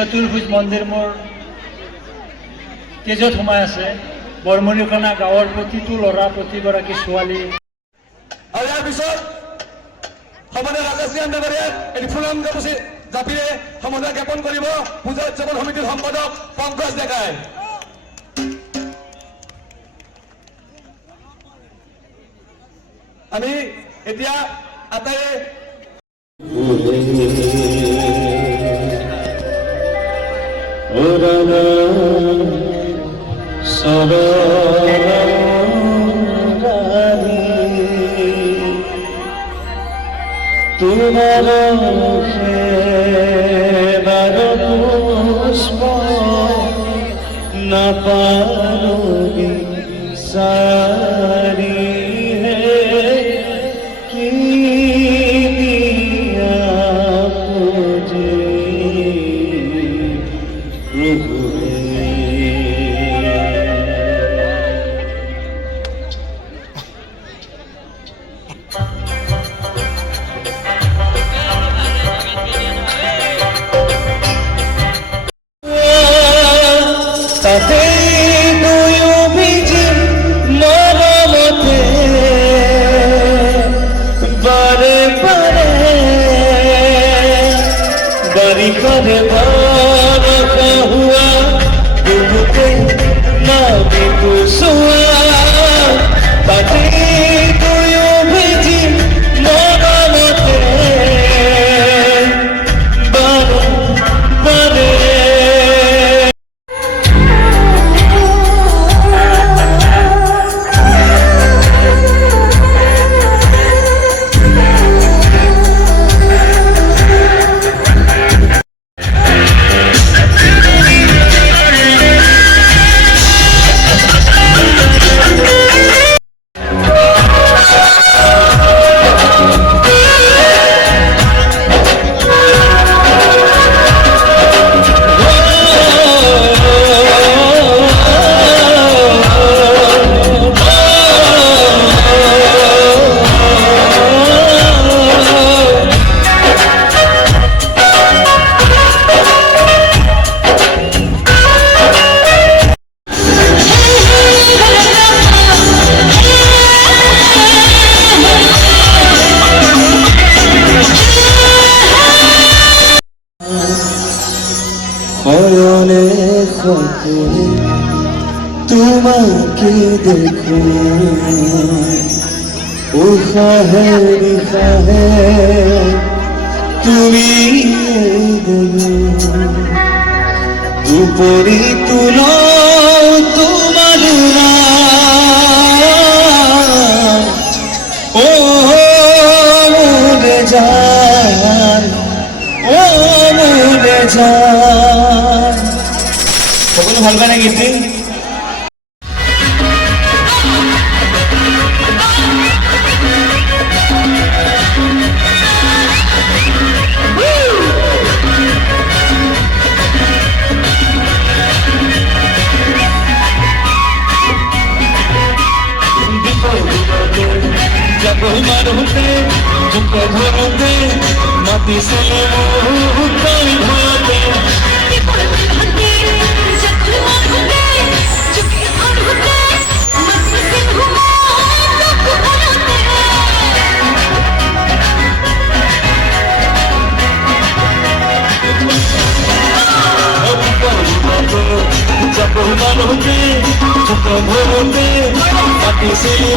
চতুৰ্ভুজ মন্দিৰ মোৰ তেজত সোমাই আছে। বৰমণিকণা গাঁৱৰ প্ৰতিটো ল'ৰা প্ৰতিগৰাকী ছোৱালী। আৰু ইয়াৰ পিছত সমানে ৰাকেশ গান্ধীবাৰীয়ে এটি ফুলাম গামোচী জাপিৰে সমন্বয় জ্ঞাপন কৰিব পূজা উদযাপন সমিতিৰ সম্পাদক পংকজ ডেকাই। আমি এতিয়া আটাইয়ে তোমার পুষ্প না পারি সারি কি পুজে তাতে দুই অভিজি মরমতে বারে বারে বাড়ি করে বারা হুয়া ডুবতে না বিকুসুয়া তাতে দুই অভিজি মরমতে বারে বারে নয়নে খোঁজে তোমাকে দেখো উখাহে নিখাহে তুমি উপরি তুলো তোমার ও মুরে যান ও মুরে যান। সকলে ভাল পায় না গীতটি? মাটি ছেলে মাটি ছেলে